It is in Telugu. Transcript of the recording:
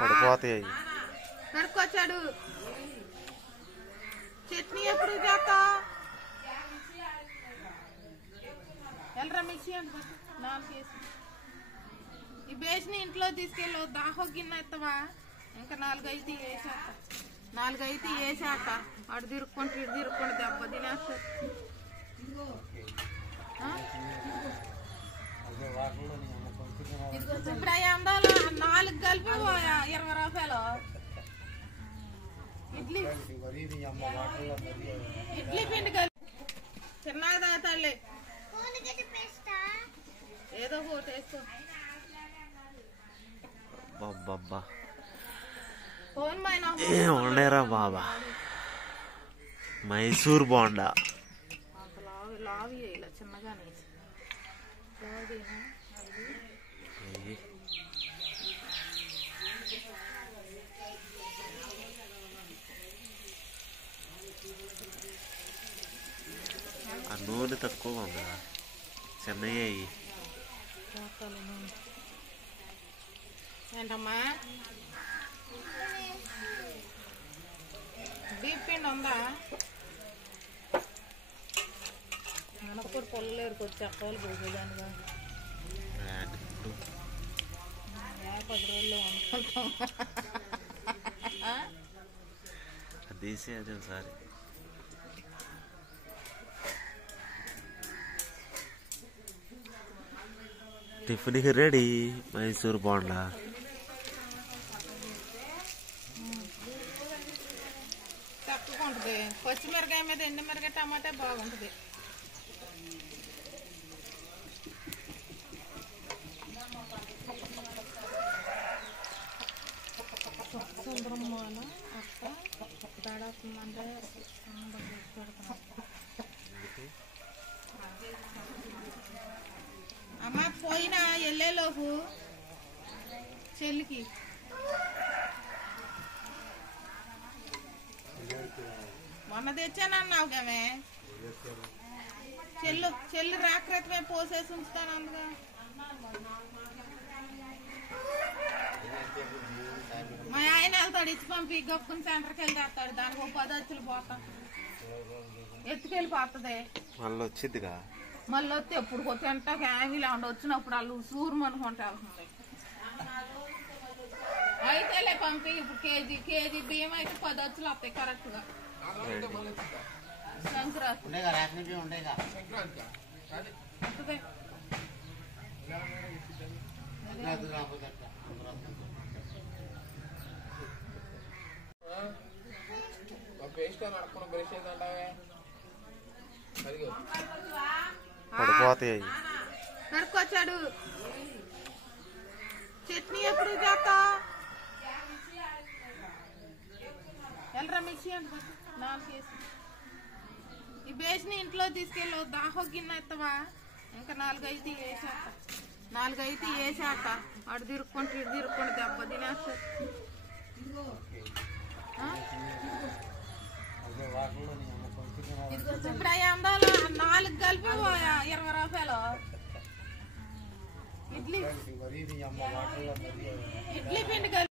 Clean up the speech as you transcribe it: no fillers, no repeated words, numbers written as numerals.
పడిపోతాయి. కడుక్కొచ్చాడు. చట్నీ ఎప్పుడు చేస్తా ఎల్లరా మిక్సీ అంటే 4 కేసు. ఈ బేస్ని ఇంట్లో తీసుకెళ్ళు. దాహో గిన్నె ఎత్తవా? ఇంకా 4 అయితే వేసాక 4 అయితే వేసాక అటు తిరుక్కుంటూ ఇటు తిరుక్కుంటూ దెబ్బ తినేస్తారు. ఇప్పుడు అవి అందాలు 4 కలిపి 20 రూపాయలు. ఇడ్లీ పిండి కలిపి చిన్నగా తాగుతాడులే. ఏదో ఒకటి వేసుకో. ఏం వండేరా బాబా? మైసూర్ బోండా. లావి వేయాలి చిన్నగానే. ఆ నూనె తక్కువ ఉందా? చెన్నయ్య ఏంటమ్మా? డీప్ పిండి ఉందా? మనప్పుడు పొల్లలేరుకు వచ్చి అక్కలు పోసేదానిగా 10 రోజుల్లో అనుకుంటాం. అదేసి అదే ఒకసారి టిఫిన్కి రెడీ మైసూర్ బోండా. చక్కగా ఉంటుంది. పచ్చిమిరకాయ మీద ఎండుమిరకాయ టమాటా బాగుంటుంది. సుందరమ్మ అక్క దాడుతుందంటే అమ్మ పోయినా వెళ్ళేలోపు చెల్లికి మొన్న తెచ్చానన్నావు కమే. చెల్లి రాక్రతమే పోసేసి ఉంచుతాను. అందుగా మా ఆయన వెళ్తాడు. ఇచ్చి పంపి గొప్పని సెంటర్కి వెళ్ళి తెస్తాడు. దానికి 10 వచ్చులు పోతాం. ఎత్తుకెళ్ళిపోతుంది. మళ్ళీ వచ్చిద్దిగా. మళ్ళీ వస్తే ఎప్పుడు తింటా హ్యామీ లేకుండా వచ్చినప్పుడు వాళ్ళు సూరు అనుకుంటా వెళ్తుంది. అయితేలే పంపి. ఇప్పుడు కేజీ బియ్యం అయితే 10 వచ్చులు వస్తాయి కరెక్ట్ గా. సంక్రాంతి పడిపోతాయి. కడుక్కొచ్చాడు. చట్నీ ఎప్పుడు చేస్తా ఎల్లరా మిక్సీ అంటే 4 కేసు. ఈ బేస్ని ఇంట్లో తీసుకెళ్ళు. దాహో గిన్నె ఎత్తవా? ఇంకా 4 అయితే వేసాక 4 అయితే వేసాక అటు తిరుక్కుంటూ ఇటు తిరుక్కుంటూ దెబ్బ తినేస్తారు. ఇప్పుడు అవి అందాలు 4 కలిపి 20 రూపాయలు. ఇడ్లీ పిండి కలిపి